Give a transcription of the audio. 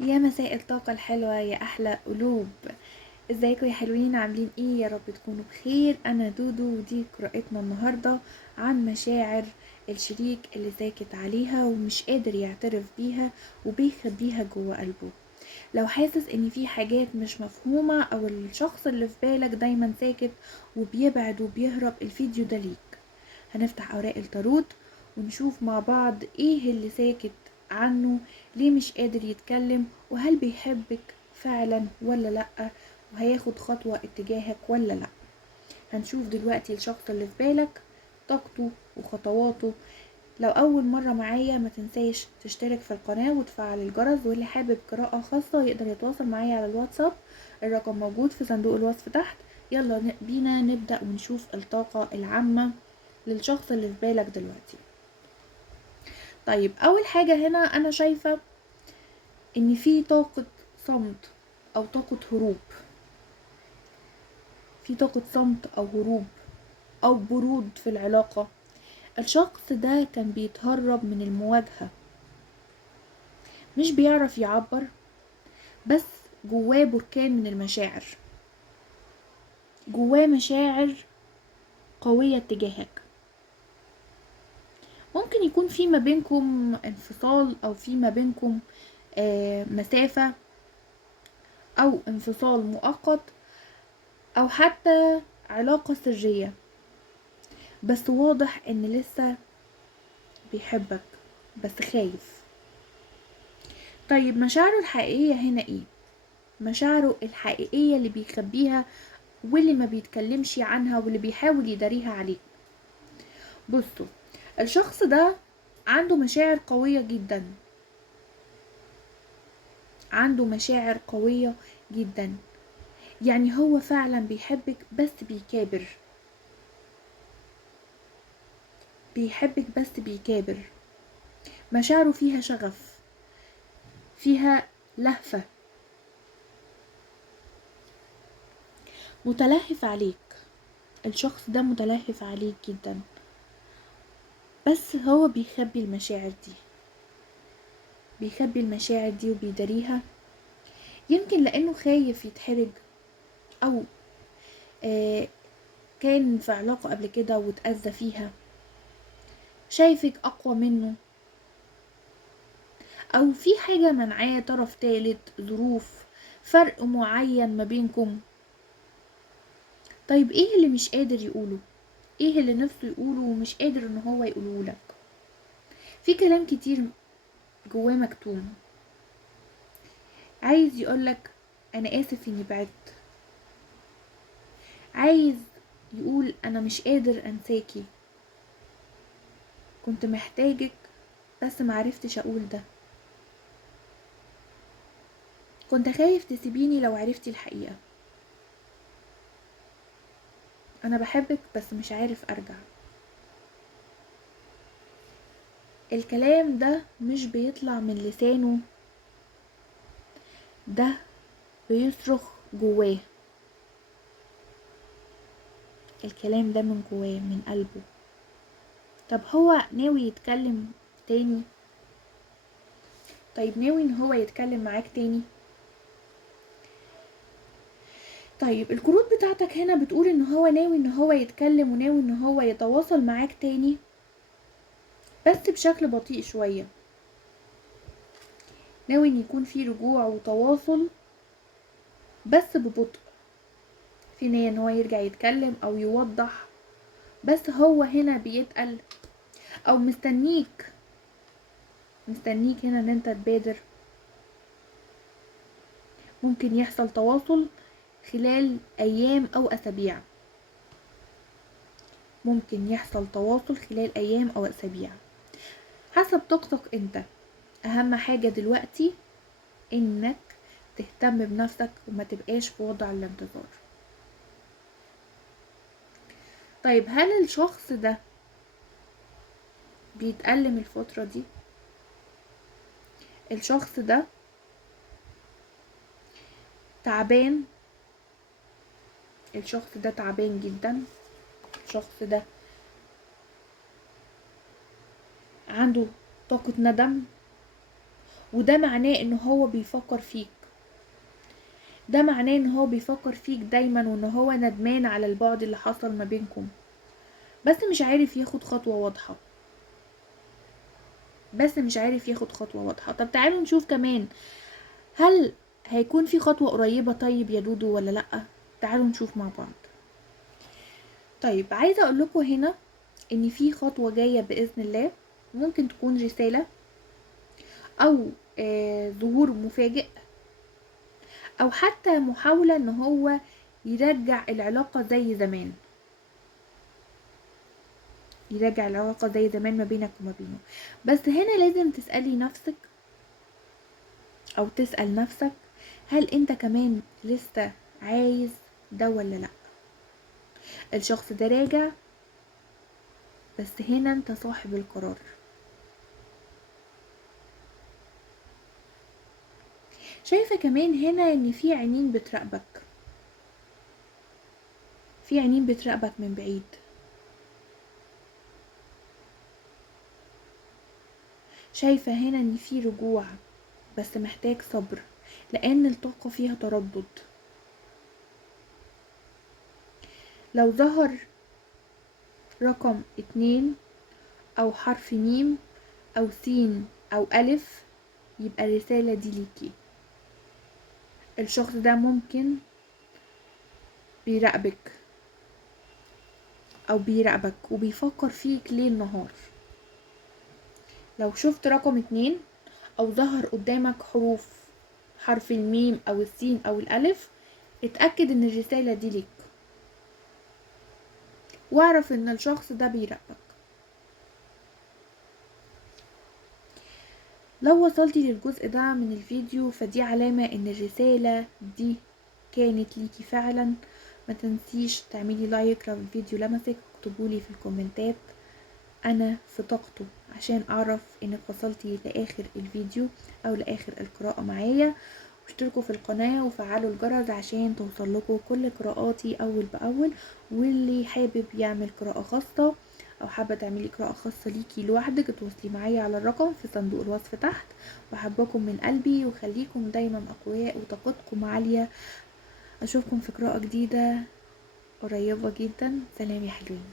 يا مساء الطاقة الحلوة يا أحلى قلوب. ازيكم يا حلوين؟ عاملين ايه؟ يا رب تكونوا بخير. أنا دودو ودي قراءتنا النهاردة عن مشاعر الشريك اللي ساكت عليها ومش قادر يعترف بيها وبيخبيها جوه قلبه. لو حاسس ان في حاجات مش مفهومة او الشخص اللي في بالك دايما ساكت وبيبعد وبيهرب، الفيديو ده ليك. هنفتح اوراق التاروت ونشوف مع بعض ايه اللي ساكت عنه، ليه مش قادر يتكلم، وهل بيحبك فعلا ولا لأ، وهياخد خطوة اتجاهك ولا لأ. هنشوف دلوقتي الشخص اللي في بالك، طاقته وخطواته. لو اول مرة معايا ما تنساش تشترك في القناة وتفعل الجرس، واللي حابب قراءة خاصة يقدر يتواصل معايا على الواتساب، الرقم موجود في صندوق الوصف تحت. يلا بينا نبدأ ونشوف الطاقة العامة للشخص اللي في بالك دلوقتي. طيب اول حاجة هنا انا شايفة ان في طاقة صمت او طاقة هروب، في طاقة صمت او هروب او برود في العلاقة. الشخص ده كان بيتهرب من المواجهة، مش بيعرف يعبر، بس جواه بركان من المشاعر، جواه مشاعر قوية تجاهك. ممكن يكون في ما بينكم انفصال او في ما بينكم مسافة او انفصال مؤقت او حتى علاقة سرية، بس واضح ان لسه بيحبك بس خايف. طيب مشاعره الحقيقية هنا ايه؟ مشاعره الحقيقية اللي بيخبيها واللي ما بيتكلمش عنها واللي بيحاول يداريها عليك. بصوا، الشخص ده عنده مشاعر قوية جدا، عنده مشاعر قوية جدا. يعني هو فعلا بيحبك بس بيكابر، بيحبك بس بيكابر. مشاعره فيها شغف، فيها لهفة، متلهف عليك. الشخص ده متلهف عليك جدا، بس هو بيخبي المشاعر دي، بيخبي المشاعر دي وبيداريها. يمكن لانه خايف يتحرج، او آه كان في علاقة قبل كده واتأذى فيها، شايفك اقوى منه، او في حاجة منعاه، طرف تالت، ظروف، فرق معين ما بينكم. طيب ايه اللي مش قادر يقوله؟ ايه اللي نفسه يقوله ومش قادر ان هو يقوله لك؟ في كلام كتير جواه مكتوم، عايز يقولك انا اسف اني بعدت، عايز يقول انا مش قادر انساكي، كنت محتاجك بس معرفتش اقول ده، كنت خايف تسيبيني لو عرفتي الحقيقة، انا بحبك بس مش عارف ارجع. الكلام ده مش بيطلع من لسانه، ده بيصرخ جواه، الكلام ده من جواه من قلبه. طب هو ناوي يتكلم تاني؟ طيب ناوي ان هو يتكلم معاك تاني؟ طيب الكروت بتاعتك هنا بتقول ان هو ناوي ان هو يتكلم وناوي ان هو يتواصل معاك تاني، بس بشكل بطيء شوية. ناوي ان يكون في رجوع وتواصل بس ببطء، في نية ان هو يرجع يتكلم او يوضح، بس هو هنا بيتقل او مستنيك هنا ان انت تبادر. ممكن يحصل تواصل خلال ايام او اسابيع، ممكن يحصل تواصل خلال ايام او اسابيع حسب طاقتك انت. اهم حاجة دلوقتي انك تهتم بنفسك وما تبقاش في وضع الانتظار. طيب هل الشخص ده بيتألم الفترة دي؟ الشخص ده تعبان، الشخص ده تعبان جدا، الشخص ده عنده طاقة ندم، وده معناه ان هو بيفكر فيك، ده معناه ان هو بيفكر فيك دايما، وان هو ندمان على البعد اللي حصل ما بينكم، بس مش عارف ياخد خطوة واضحة، بس مش عارف ياخد خطوة واضحة. طب تعالوا نشوف كمان، هل هيكون في خطوة قريبة طيب يا دودو ولا لأ؟ تعالوا نشوف مع بعض. طيب عايزة اقول لكم هنا ان في خطوة جاية بإذن الله، ممكن تكون رسالة او ظهور مفاجئ، او حتى محاولة ان هو يرجع العلاقة زي زمان، يرجع العلاقة زي زمان ما بينك وما بينه. بس هنا لازم تسألي نفسك او تسأل نفسك، هل انت كمان لسه عايز ده ولا لا؟ الشخص ده راجع، بس هنا انت صاحب القرار. شايفة كمان هنا ان في عينين بتراقبك، في عينين بتراقبك من بعيد. شايفة هنا ان في رجوع، بس محتاج صبر، لان الطاقة فيها تردد. لو ظهر رقم 2 او حرف ميم او سين او الف، يبقى الرسالة دي ليكي. الشخص ده ممكن بيراقبك او بيراقبك وبيفكر فيك ليل نهار. لو شفت رقم 2 او ظهر قدامك حروف حرف الميم او السين او الالف، اتأكد ان الرسالة دي ليك، واعرف ان الشخص ده بيراقبك. لو وصلتي للجزء ده من الفيديو فدي علامة ان الرسالة دي كانت ليكي فعلا. ما تنسيش تعملي لايك لو الفيديو لمسك، اكتبولي في الكومنتات انا في طاقته، عشان اعرف انك وصلتي لاخر الفيديو او لاخر القراءة معايا. واشتركوا في القناة وفعلوا الجرس عشان توصل لكم كل قراءاتي اول باول. واللي حابب يعمل قراءة خاصة او حابة تعملي قراءة خاصة ليكي لوحدك، اتواصلي معايا على الرقم في صندوق الوصف تحت. بحبكم من قلبي وخليكم دايما اقوياء وطاقتكم عالية. اشوفكم في قراءة جديدة قريبة جدا. سلام يا حلوين.